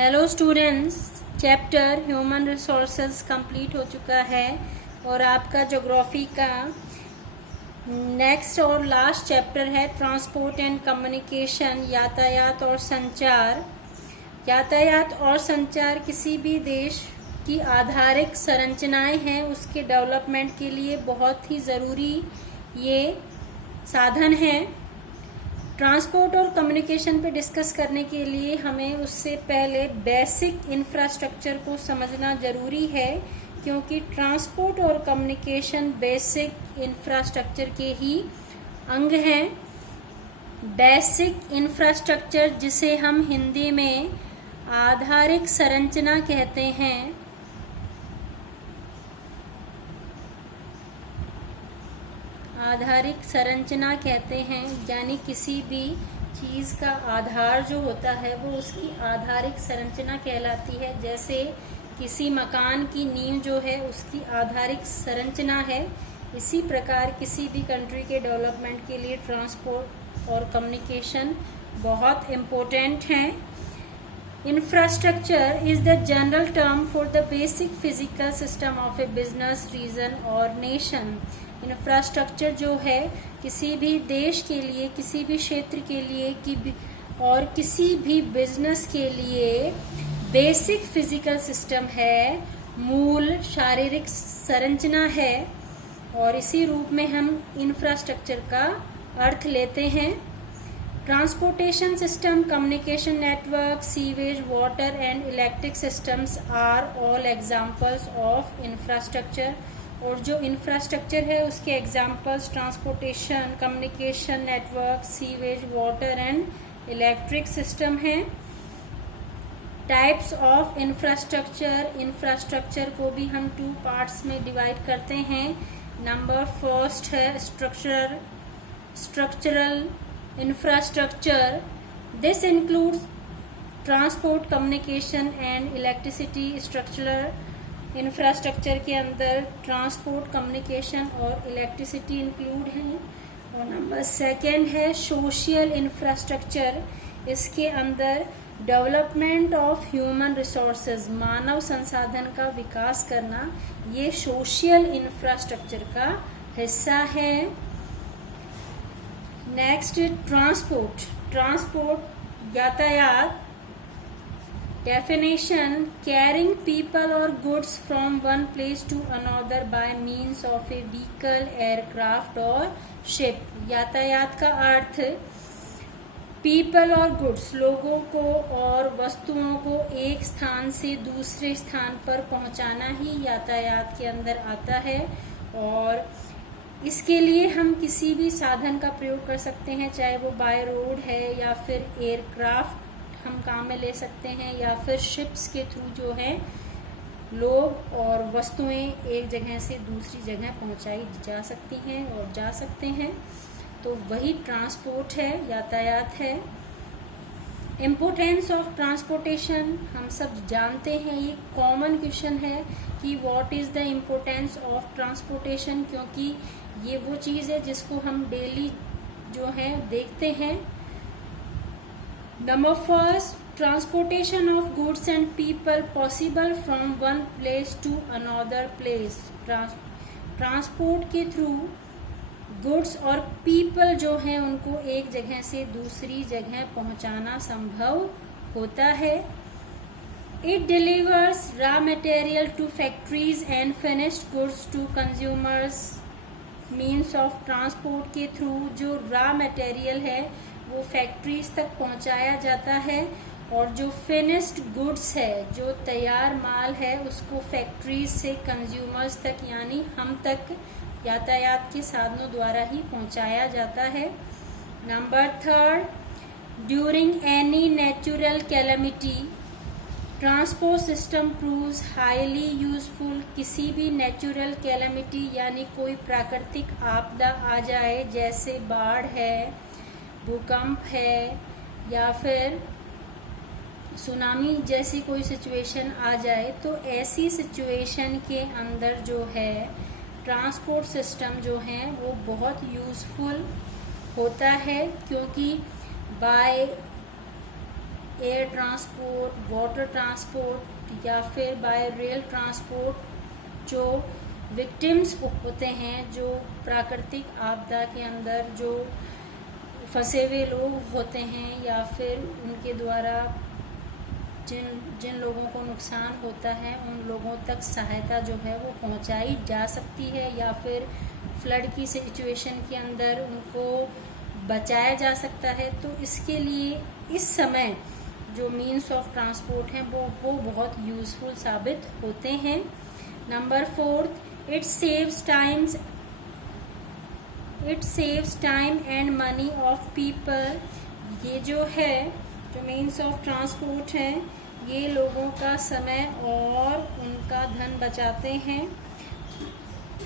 Hello students, chapter human resources complete हो चुका है और आपका ज्योग्राफी का नेक्स्ट और लास्ट चैप्टर है ट्रांसपोर्ट एंड कम्युनिकेशन, यातायात और संचार। यातायात और संचार किसी भी देश की आधारिक संरचनाएं हैं, उसके डेवलपमेंट के लिए बहुत ही ज़रूरी ये साधन है। ट्रांसपोर्ट और कम्युनिकेशन पे डिस्कस करने के लिए हमें उससे पहले बेसिक इंफ्रास्ट्रक्चर को समझना ज़रूरी है, क्योंकि ट्रांसपोर्ट और कम्युनिकेशन बेसिक इंफ्रास्ट्रक्चर के ही अंग हैं। बेसिक इंफ्रास्ट्रक्चर, जिसे हम हिंदी में आधारिक संरचना कहते हैं, आधारिक संरचना कहते हैं, यानी किसी भी चीज़ का आधार जो होता है वो उसकी आधारिक संरचना कहलाती है। जैसे किसी मकान की नींव जो है उसकी आधारिक संरचना है, इसी प्रकार किसी भी कंट्री के डेवलपमेंट के लिए ट्रांसपोर्ट और कम्युनिकेशन बहुत इम्पोर्टेंट हैं। Infrastructure is the general term for the basic physical system of a business, region और नेशन। इंफ्रास्ट्रक्चर जो है किसी भी देश के लिए, किसी भी क्षेत्र के लिए और किसी भी बिजनेस के लिए बेसिक फिजिकल सिस्टम है, मूल शारीरिक संरचना है, और इसी रूप में हम इंफ्रास्ट्रक्चर का अर्थ लेते हैं। Transportation system, communication network, sewage, water and electric systems are all examples of infrastructure. और जो इंफ्रास्ट्रक्चर है उसके examples transportation, communication network, sewage, water and electric system हैं। टाइप्स ऑफ इंफ्रास्ट्रक्चर, इंफ्रास्ट्रक्चर को भी हम 2 पार्ट्स में डिवाइड करते हैं। नंबर फर्स्ट है structural infrastructure. This includes transport, communication and electricity. Structural infrastructure के अंदर ट्रांसपोर्ट, कम्युनिकेशन और इलेक्ट्रिसिटी इंक्लूड हैं। और नंबर सेकेंड है सोशल इंफ्रास्ट्रक्चर। इसके अंदर डेवलपमेंट ऑफ ह्यूमन रिसोर्सेज, मानव संसाधन का विकास करना, ये सोशल इंफ्रास्ट्रक्चर का हिस्सा है। नेक्स्ट ट्रांसपोर्ट यातायात। Definition: carrying people or goods from one place to another by means of a vehicle, aircraft or ship। यातायात का अर्थ पीपल और गुड्स, लोगों को और वस्तुओं को एक स्थान से दूसरे स्थान पर पहुंचाना ही यातायात के अंदर आता है। और इसके लिए हम किसी भी साधन का प्रयोग कर सकते हैं, चाहे वो बाय रोड है या फिर एयरक्राफ्ट हम काम में ले सकते हैं, या फिर शिप्स के थ्रू जो है लोग और वस्तुएं एक जगह से दूसरी जगह पहुंचाई जा सकती हैं और जा सकते हैं। तो वही ट्रांसपोर्ट है, यातायात है। इम्पोर्टेंस ऑफ ट्रांसपोर्टेशन, हम सब जानते हैं, ये कॉमन क्वेश्चन है कि what is the importance of transportation, क्योंकि ये वो चीज़ है जिसको हम डेली जो है देखते हैं। Number first, transportation of goods and people possible from one place to another place। Transport के थ्रू गुड्स और पीपल जो हैं उनको एक जगह से दूसरी जगह पहुंचाना संभव होता है। It delivers raw material to factories and finished goods to consumers। Means of transport के थ्रू जो रॉ मटेरियल है वो फैक्ट्रीज तक पहुंचाया जाता है, और जो फिनिश्ड गुड्स है, जो तैयार माल है, उसको फैक्ट्रीज से कंज्यूमर्स तक यानी हम तक यातायात के साधनों द्वारा ही पहुंचाया जाता है। Number third, during any natural calamity transport system proves highly useful. किसी भी नेचुरल कैलेमिटी यानी कोई प्राकृतिक आपदा आ जाए, जैसे बाढ़ है, भूकंप है, या फिर सुनामी जैसी कोई सिचुएशन आ जाए, तो ऐसी सिचुएशन के अंदर जो है ट्रांसपोर्ट सिस्टम जो है वो बहुत यूजफुल होता है, क्योंकि by air transport, water transport या फिर बाय रेल ट्रांसपोर्ट जो विक्टिम्स होते हैं, जो प्राकृतिक आपदा के अंदर जो फंसे हुए लोग होते हैं या फिर उनके द्वारा जिन लोगों को नुकसान होता है उन लोगों तक सहायता जो है वो पहुंचाई जा सकती है, या फिर फ्लड की सिचुएशन के अंदर उनको बचाया जा सकता है। तो इसके लिए इस समय जो मीन्स ऑफ ट्रांसपोर्ट हैं वो बहुत यूज़फुल साबित होते हैं। Number 4, it saves time and money of people. ये जो है जो मीन्स ऑफ ट्रांसपोर्ट हैं ये लोगों का समय और उनका धन बचाते हैं।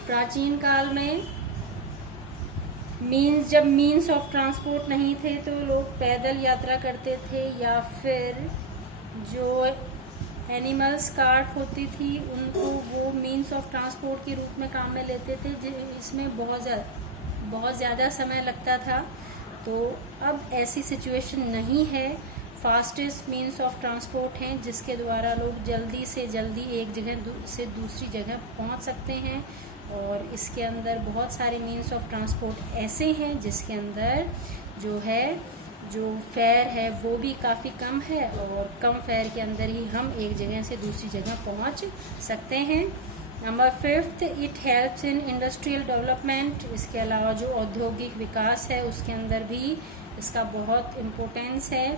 प्राचीन काल में जब मीन्स ऑफ ट्रांसपोर्ट नहीं थे तो लोग पैदल यात्रा करते थे या फिर जो एनिमल्स कार्ट होती थी उनको वो मीन्स ऑफ ट्रांसपोर्ट के रूप में काम में लेते थे, इसमें बहुत ज़्यादा समय लगता था। तो अब ऐसी सिचुएशन नहीं है। फास्टेस्ट मीन्स ऑफ ट्रांसपोर्ट हैं जिसके द्वारा लोग जल्दी से जल्दी एक जगह से दूसरी जगह पहुंच सकते हैं। और इसके अंदर बहुत सारे मीन्स ऑफ ट्रांसपोर्ट ऐसे हैं जिसके अंदर जो फेयर है वो भी काफ़ी कम है और कम फेयर के अंदर ही हम एक जगह से दूसरी जगह पहुंच सकते हैं। Number 5, it helps in industrial development. इसके अलावा जो औद्योगिक विकास है उसके अंदर भी इसका बहुत इम्पोर्टेंस है,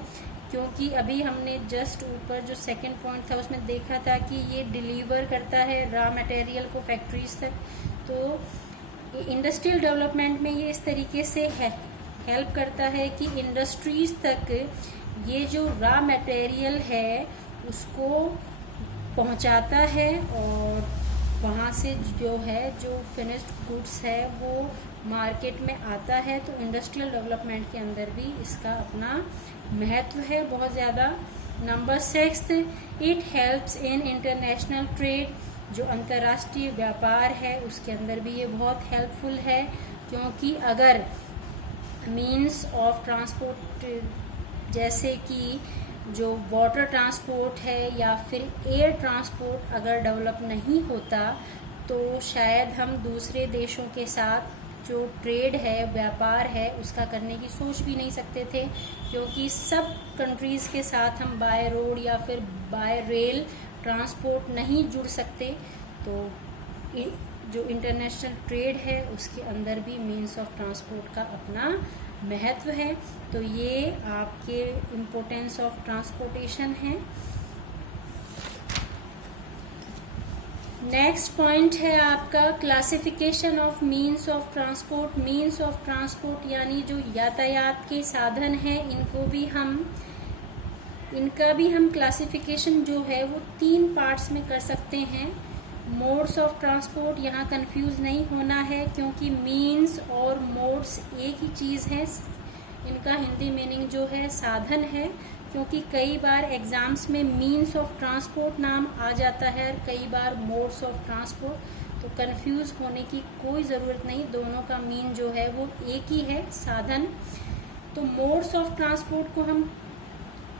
क्योंकि अभी हमने जस्ट ऊपर जो सेकंड पॉइंट था उसमें देखा था कि ये डिलीवर करता है रॉ मटेरियल को फैक्ट्रीज तक। तो इंडस्ट्रियल डेवलपमेंट में ये इस तरीके से हेल्प करता है कि इंडस्ट्रीज तक ये जो रॉ मटेरियल है उसको पहुंचाता है और वहाँ से जो फिनिश्ड गुड्स है वो मार्केट में आता है। तो इंडस्ट्रियल डेवलपमेंट के अंदर भी इसका अपना महत्व है बहुत ज़्यादा। Number 6, it helps in international trade. जो अंतर्राष्ट्रीय व्यापार है उसके अंदर भी ये बहुत हेल्पफुल है, क्योंकि अगर मीन्स ऑफ ट्रांसपोर्ट जैसे कि जो वाटर ट्रांसपोर्ट है या फिर एयर ट्रांसपोर्ट अगर डेवलप नहीं होता तो शायद हम दूसरे देशों के साथ जो ट्रेड है, व्यापार है, उसका करने की सोच भी नहीं सकते थे, क्योंकि सब कंट्रीज़ के साथ हम बाय रोड या फिर बाय रेल ट्रांसपोर्ट नहीं जुड़ सकते। तो जो इंटरनेशनल ट्रेड है उसके अंदर भी मीन्स ऑफ ट्रांसपोर्ट का अपना महत्व है। तो ये आपके इम्पोर्टेंस ऑफ ट्रांसपोर्टेशन है। नेक्स्ट पॉइंट है आपका classification of means of transport. Means of transport यानी जो यातायात के साधन हैं इनका भी हम क्लासिफिकेशन जो है वो 3 पार्ट्स में कर सकते हैं। मोड्स ऑफ ट्रांसपोर्ट, यहाँ कंफ्यूज नहीं होना है क्योंकि मीन्स और मोड्स एक ही चीज़ है। इनका हिंदी मीनिंग जो है साधन है, क्योंकि कई बार एग्जाम्स में मीन्स ऑफ ट्रांसपोर्ट नाम आ जाता है और कई बार मोड्स ऑफ ट्रांसपोर्ट। तो कंफ्यूज होने की कोई ज़रूरत नहीं, दोनों का मीन जो है वो एक ही है, साधन। तो मोड्स ऑफ ट्रांसपोर्ट को हम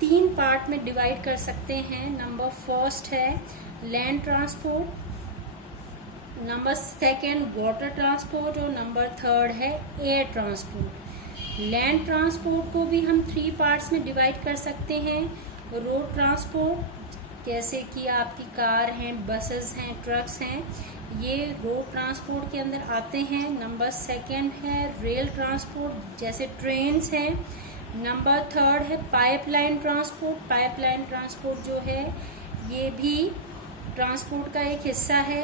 3 पार्ट में डिवाइड कर सकते हैं। नंबर 1 है land transport, number 2 water transport और नंबर 3 है एयर ट्रांसपोर्ट। लैंड ट्रांसपोर्ट को भी हम 3 पार्ट्स में डिवाइड कर सकते हैं। रोड ट्रांसपोर्ट जैसे कि आपकी कार हैं, बसेस हैं, ट्रक्स हैं, ये रोड ट्रांसपोर्ट के अंदर आते हैं। नंबर 2 है रेल ट्रांसपोर्ट जैसे ट्रेन्स हैं। नंबर 3 है पाइपलाइन ट्रांसपोर्ट। पाइपलाइन ट्रांसपोर्ट जो है ये भी ट्रांसपोर्ट का एक हिस्सा है।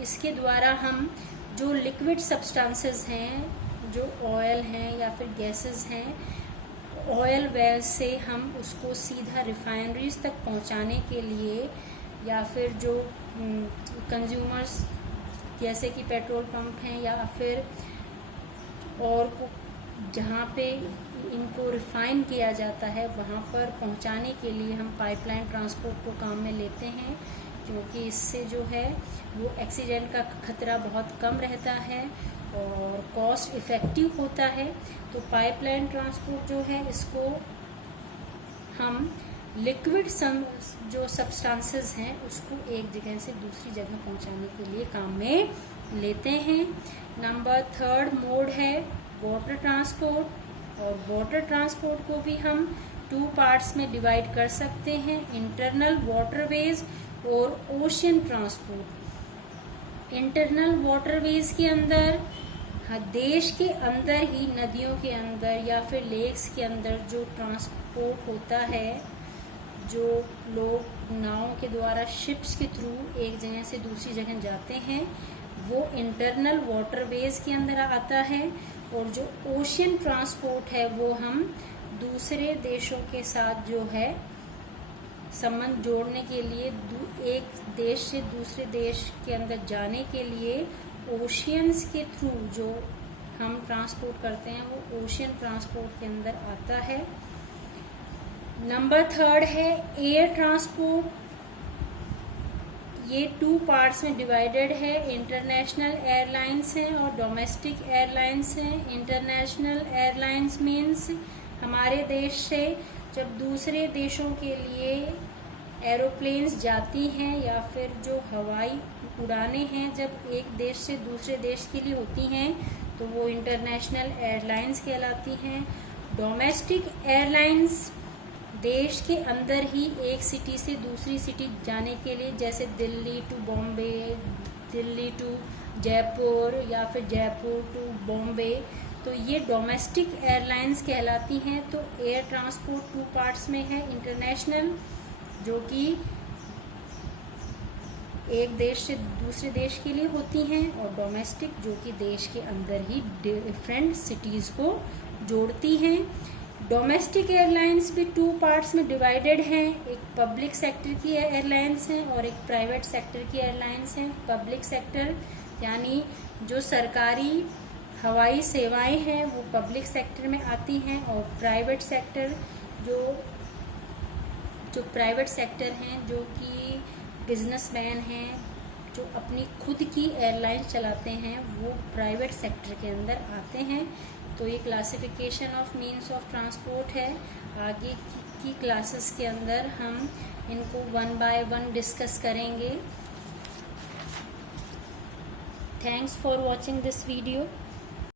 इसके द्वारा हम जो लिक्विड सब्सटेंसेस हैं, जो ऑयल हैं या फिर गैसेस हैं, ऑयल वेल से हम उसको सीधा रिफाइनरीज तक पहुंचाने के लिए या फिर जो कंज्यूमर्स जैसे कि पेट्रोल पंप हैं या फिर और जहाँ पे इनको रिफाइन किया जाता है वहाँ पर पहुँचाने के लिए हम पाइपलाइन ट्रांसपोर्ट को काम में लेते हैं, क्योंकि इससे जो है वो एक्सीडेंट का खतरा बहुत कम रहता है और कॉस्ट इफ़ेक्टिव होता है। तो पाइपलाइन ट्रांसपोर्ट जो है इसको हम लिक्विड जो सब्सटेंसेस हैं उसको एक जगह से दूसरी जगह पहुंचाने के लिए काम में लेते हैं। नंबर 3 मोड है वाटर ट्रांसपोर्ट, और वाटर ट्रांसपोर्ट को भी हम 2 पार्ट्स में डिवाइड कर सकते हैं, इंटरनल वाटरवेज और ओशियन ट्रांसपोर्ट। इंटरनल वाटरवेज के अंदर देश के अंदर ही नदियों के अंदर या फिर लेक्स के अंदर जो ट्रांसपोर्ट होता है, जो लोग नाव के द्वारा शिप्स के थ्रू एक जगह से दूसरी जगह जाते हैं, वो इंटरनल वाटरवेज के अंदर आता है। और जो ओशियन ट्रांसपोर्ट है वो हम दूसरे देशों के साथ जो है संबंध जोड़ने के लिए एक देश से दूसरे देश के अंदर जाने के लिए ओशियंस के थ्रू जो हम ट्रांसपोर्ट करते हैं वो ओशियन ट्रांसपोर्ट के अंदर आता है। नंबर 3 है एयर ट्रांसपोर्ट। ये 2 पार्ट्स में डिवाइडेड है, इंटरनेशनल एयरलाइंस हैं और डोमेस्टिक एयरलाइंस हैं। इंटरनेशनल एयरलाइंस मीन्स हमारे देश से जब दूसरे देशों के लिए एरोप्लेन्स जाती हैं या फिर जो हवाई उड़ानें हैं जब एक देश से दूसरे देश के लिए होती हैं तो वो इंटरनेशनल एयरलाइंस कहलाती हैं। डोमेस्टिक एयरलाइंस देश के अंदर ही एक सिटी से दूसरी सिटी जाने के लिए, जैसे दिल्ली टू बॉम्बे, दिल्ली टू जयपुर या फिर जयपुर टू बॉम्बे, तो ये डोमेस्टिक एयरलाइंस कहलाती हैं। तो एयर ट्रांसपोर्ट 2 पार्ट्स में है, इंटरनेशनल जो कि एक देश से दूसरे देश के लिए होती हैं और डोमेस्टिक जो कि देश के अंदर ही डिफरेंट सिटीज़ को जोड़ती हैं। डोमेस्टिक एयरलाइंस भी 2 पार्ट्स में डिवाइडेड हैं, एक पब्लिक सेक्टर की एयरलाइंस हैं और एक प्राइवेट सेक्टर की एयरलाइंस हैं। पब्लिक सेक्टर यानी जो सरकारी हवाई सेवाएं हैं वो पब्लिक सेक्टर में आती हैं, और प्राइवेट सेक्टर जो प्राइवेट सेक्टर हैं जो कि बिजनेसमैन हैं जो अपनी खुद की एयरलाइन चलाते हैं वो प्राइवेट सेक्टर के अंदर आते हैं। तो ये classification of means of transport है। आगे की क्लासेस के अंदर हम इनको 1 बाय 1 डिस्कस करेंगे। Thanks for watching this video.